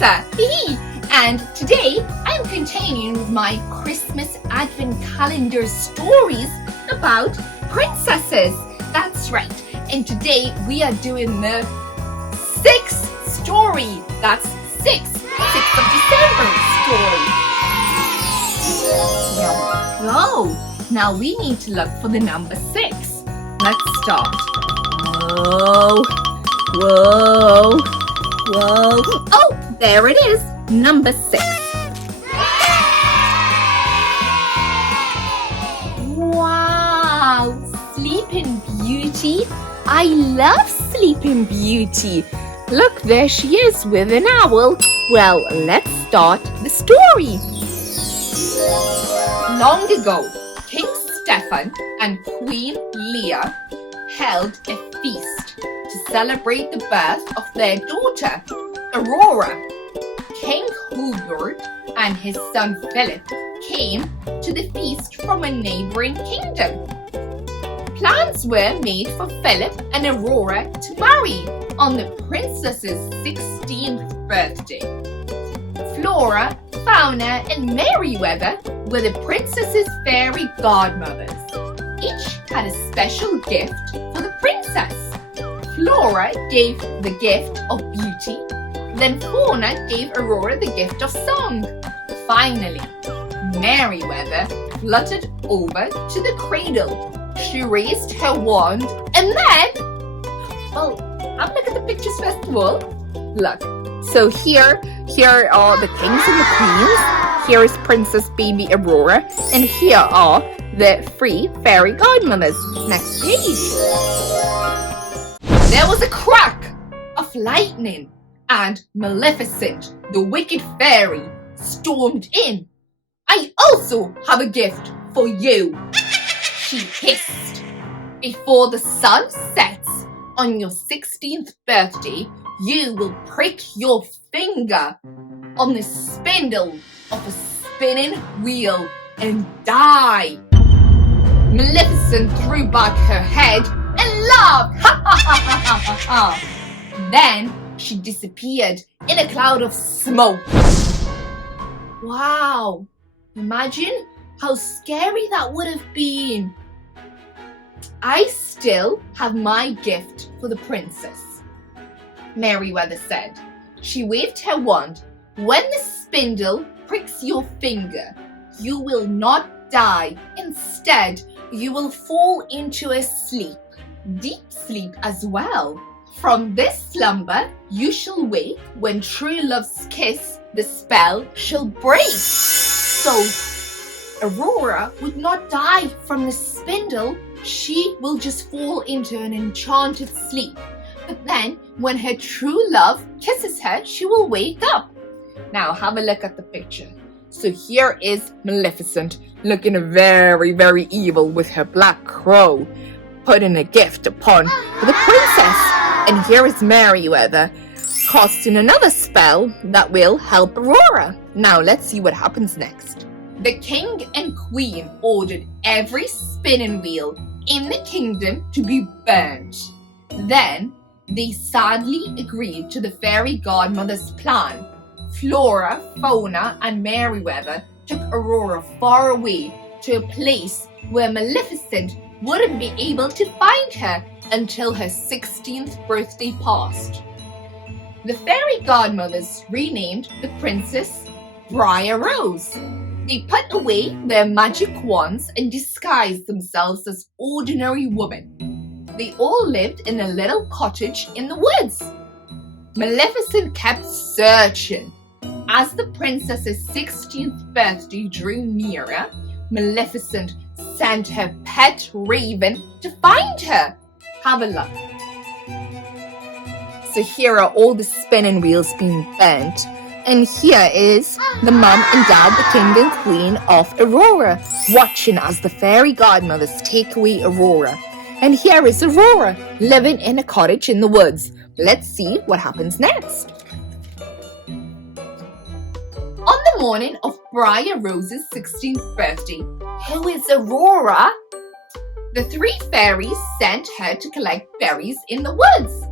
Lisa. And today I'm continuing my Christmas Advent Calendar stories about princesses. That's right. And today we are doing the 6th story. That's 6th of December story. Now we need to look for the number 6. Let's start. Whoa. Oh, there it is. Number 6. Wow, Sleeping Beauty. I love Sleeping Beauty. Look, there she is with an owl. Well, let's start the story. Long ago, King Stefan and Queen Leah held a feast to celebrate the birth of their daughter, Aurora. King Hubert and his son Philip came to the feast from a neighboring kingdom. Plans were made for Philip and Aurora to marry on the princess's 16th birthday. Flora, Fauna, and Merryweather were the princess's fairy godmothers. Each had a special gift for the princess. Flora gave the gift of beauty. Then Fauna gave Aurora the gift of song. Finally, Merryweather fluttered over to the cradle. She raised her wand and then... Well, have a look at the pictures first of all. Look. So here are the kings and the queens. Here is Princess Baby Aurora. And here are the 3 fairy godmothers. Next page. There was a crack of lightning. And Maleficent, the wicked fairy, stormed in. I also have a gift for you, she hissed. Before the sun sets on your 16th birthday, you will prick your finger on the spindle of a spinning wheel and die. Maleficent threw back her head and laughed. Ha ha ha ha ha ha. Then she disappeared in a cloud of smoke. Wow, imagine how scary that would have been. I still have my gift for the princess, Merryweather said. She waved her wand. When the spindle pricks your finger, you will not die. Instead, you will fall into a sleep, deep sleep as well. From this slumber you shall wake when true love's kiss the spell shall break. So Aurora would not die from the spindle. She will just fall into an enchanted sleep. But then when her true love kisses her, she will wake up. Now have a look at the picture. So here is Maleficent looking very, very evil with her black crow, putting a gift upon the princess. And here is Merryweather casting another spell that will help Aurora. Now let's see what happens next. The king and queen ordered every spinning wheel in the kingdom to be burnt. Then they sadly agreed to the fairy godmother's plan. Flora, Fauna, and Merryweather took Aurora far away to a place where Maleficent wouldn't be able to find her until her 16th birthday passed. The fairy godmothers renamed the princess Briar Rose. They put away their magic wands and disguised themselves as ordinary women. They all lived in a little cottage in the woods. Maleficent kept searching. As the princess's 16th birthday drew nearer, Maleficent sent her pet raven to find her. Have a look. So here are all the spinning wheels being burnt. And here is the mum and dad, the king and queen of Aurora, watching as the fairy godmothers take away Aurora. And here is Aurora, living in a cottage in the woods. Let's see what happens next. On the morning of Briar Rose's 16th birthday, who is Aurora? The 3 fairies sent her to collect berries in the woods,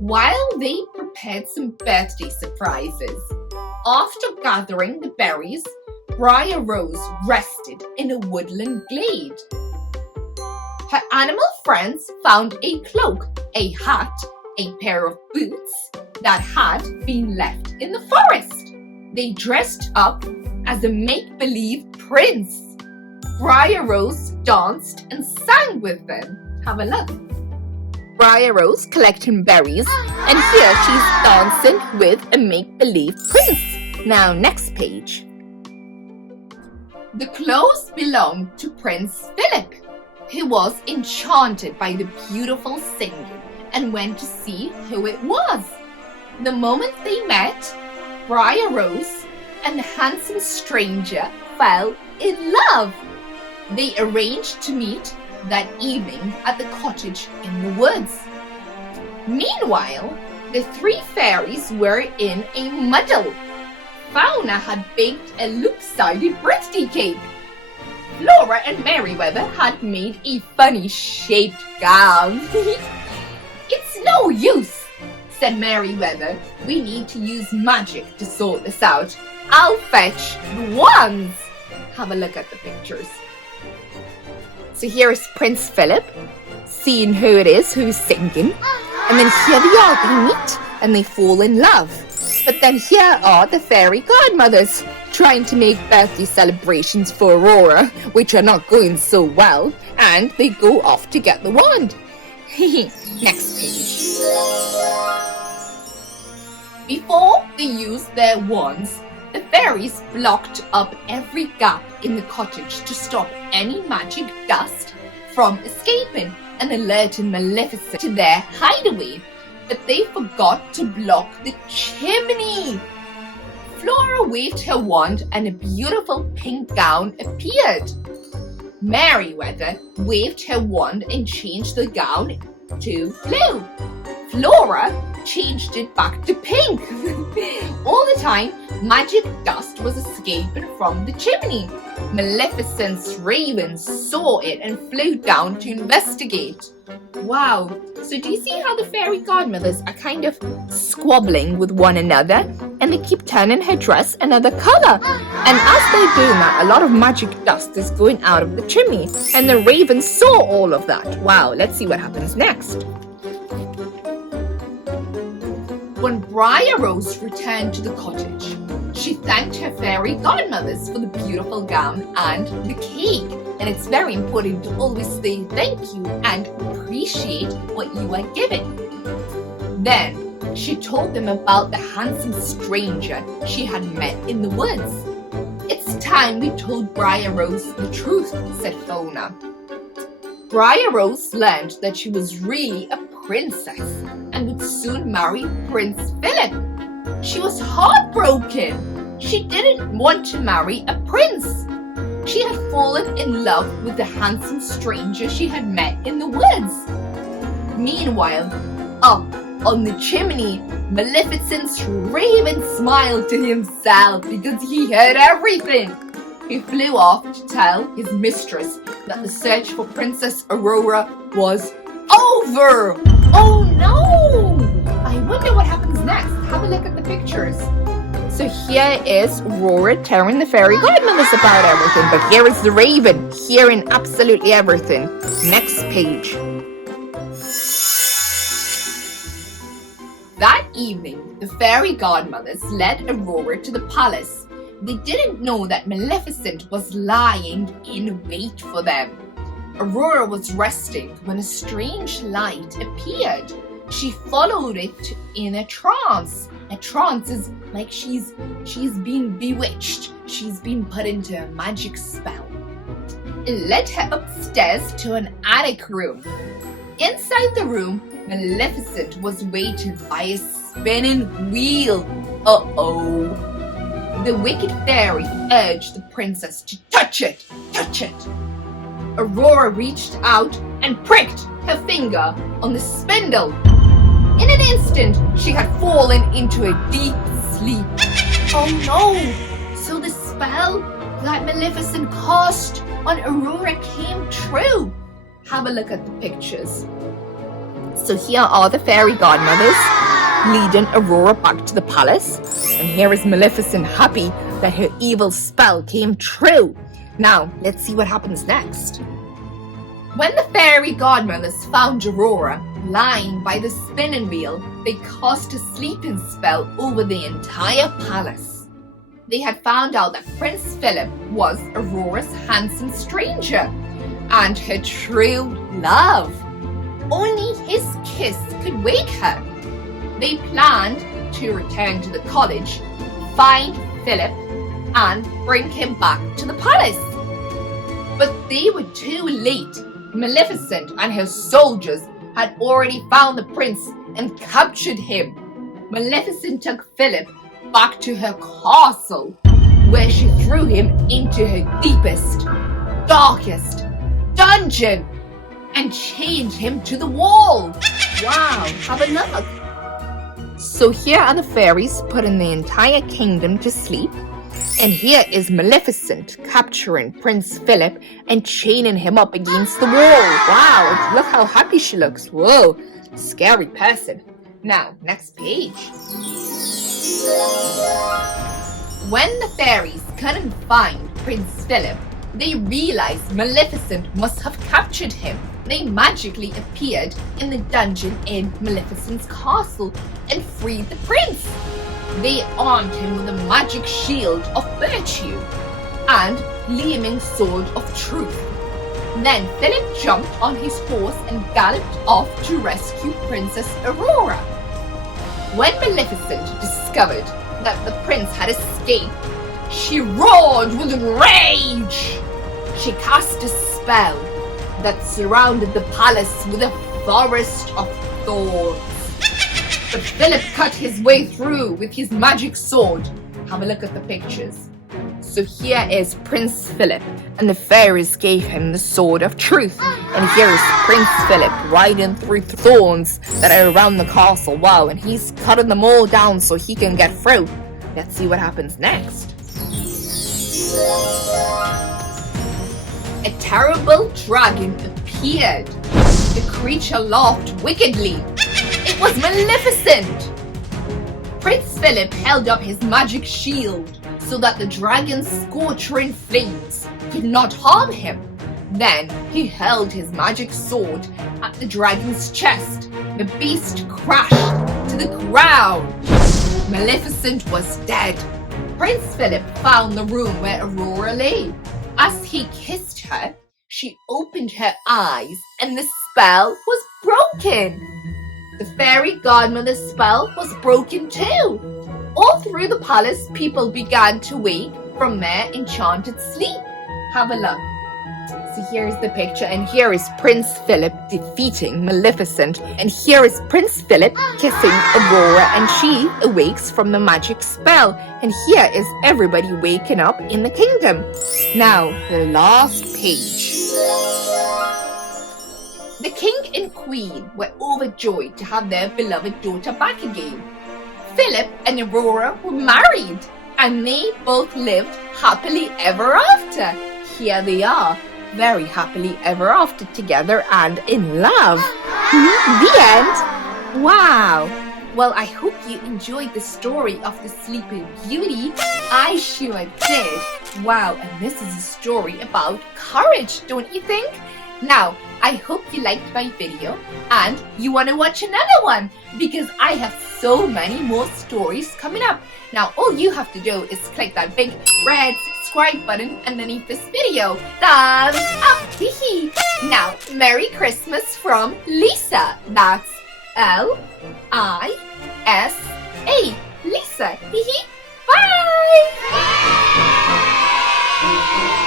while they prepared some birthday surprises. After gathering the berries, Briar Rose rested in a woodland glade. Her animal friends found a cloak, a hat, a pair of boots that had been left in the forest. They dressed up as a make-believe prince. Briar Rose danced and sang with them. Have a look. Briar Rose collecting berries, and here she's dancing with a make-believe prince. Now, next page. The clothes belonged to Prince Philip, who was enchanted by the beautiful singing and went to see who it was. The moment they met, Briar Rose and the handsome stranger fell in love. They arranged to meet that evening at the cottage in the woods. Meanwhile, the three fairies were in a muddle. Fauna had baked a loop-sided birthday cake. Flora and Merryweather had made a funny-shaped gown. It's no use, said Merryweather. We need to use magic to sort this out. I'll fetch the wands. Have a look at the pictures. So here is Prince Philip, seeing who it is who's singing. And then here they are, they meet and they fall in love. But then here are the fairy godmothers trying to make birthday celebrations for Aurora, which are not going so well, and they go off to get the wand. Next page. Before they used their wands, the fairies blocked up every gap in the cottage to stop any magic dust from escaping and alerting Maleficent to their hideaway. But they forgot to block the chimney. Flora waved her wand and a beautiful pink gown appeared. Merryweather waved her wand and changed the gown to blue. Flora changed it back to pink. All the time, magic dust was escaping from the chimney. Maleficent's ravens saw it and flew down to investigate. Wow, so do you see how the fairy godmothers are kind of squabbling with one another, and they keep turning her dress another color? And as they're doing that, a lot of magic dust is going out of the chimney, and the ravens saw all of that. Wow, let's see what happens next. When Briar Rose returned to the cottage, she thanked her fairy godmothers for the beautiful gown and the cake. And it's very important to always say thank you and appreciate what you are given. Then she told them about the handsome stranger she had met in the woods. It's time we told Briar Rose the truth, said Fauna. Briar Rose learned that she was really a princess and would soon marry Prince Philip. She was heartbroken. She didn't want to marry a prince. She had fallen in love with the handsome stranger she had met in the woods. Meanwhile, up on the chimney, Maleficent's raven smiled to himself because he heard everything. He flew off to tell his mistress that the search for Princess Aurora was over. Oh no! I wonder what happens next. Have a look at the pictures. So here is Aurora telling the fairy godmothers about everything, but here is the raven hearing absolutely everything. Next page. That evening, the fairy godmothers led Aurora to the palace. They didn't know that Maleficent was lying in wait for them. Aurora was resting when a strange light appeared. She followed it in a trance. A trance is like she's been bewitched. She's been put into a magic spell. It led her upstairs to an attic room. Inside the room, Maleficent was waited by a spinning wheel. Uh-oh. The wicked fairy urged the princess to touch it. Aurora reached out and pricked her finger on the spindle. In an instant, she had fallen into a deep sleep. Oh no! So the spell that Maleficent cast on Aurora came true. Have a look at the pictures. So here are the fairy godmothers leading Aurora back to the palace. And here is Maleficent happy that her evil spell came true. Now, let's see what happens next. When the fairy godmothers found Aurora lying by the spinning wheel, they cast a sleeping spell over the entire palace. They had found out that Prince Philip was Aurora's handsome stranger and her true love. Only his kiss could wake her. They planned to return to the college, find Philip, and bring him back to the palace. But they were too late. Maleficent and her soldiers had already found the prince and captured him. Maleficent took Philip back to her castle, where she threw him into her deepest, darkest dungeon and chained him to the wall. Wow, have a look. So here are the fairies putting the entire kingdom to sleep. And here is Maleficent capturing Prince Philip and chaining him up against the wall. Wow, look how happy she looks. Whoa, scary person. Now, next page. When the fairies couldn't find Prince Philip, they realized Maleficent must have captured him. They magically appeared in the dungeon in Maleficent's castle and freed the prince. They armed him with a magic shield of virtue and gleaming sword of truth. Then Philip jumped on his horse and galloped off to rescue Princess Aurora. When Maleficent discovered that the prince had escaped, she roared with rage. She cast a spell that surrounded the palace with a forest of thorns. But Philip cut his way through with his magic sword. Have a look at the pictures. So here is Prince Philip, and the fairies gave him the sword of truth. And here is Prince Philip riding through thorns that are around the castle. Wow, and he's cutting them all down so he can get through. Let's see what happens next. A terrible dragon appeared. The creature laughed wickedly. It was Maleficent! Prince Philip held up his magic shield so that the dragon's scorching flames could not harm him. Then he held his magic sword at the dragon's chest. The beast crashed to the ground. Maleficent was dead. Prince Philip found the room where Aurora lay. As he kissed her, she opened her eyes and the spell was broken. The fairy godmother's spell was broken too. All through the palace, people began to wake from their enchanted sleep. Have a look. So here's the picture, and here is Prince Philip defeating Maleficent, and here is Prince Philip kissing Aurora, and she awakes from the magic spell, and here is everybody waking up in the kingdom. Now, the last page. The king and queen were overjoyed to have their beloved daughter back again. Philip and Aurora were married, and they both lived happily ever after. Here they are, very happily ever after together and in love. The end. Wow. Well, I hope you enjoyed the story of the Sleeping Beauty. I sure did. Wow, and this is a story about courage, don't you think? Now, I hope you liked my video and you want to watch another one because I have so many more stories coming up. Now, all you have to do is click that big red subscribe button underneath this video. Thumbs up! Now, Merry Christmas from Lisa. That's Lisa. Lisa. Bye!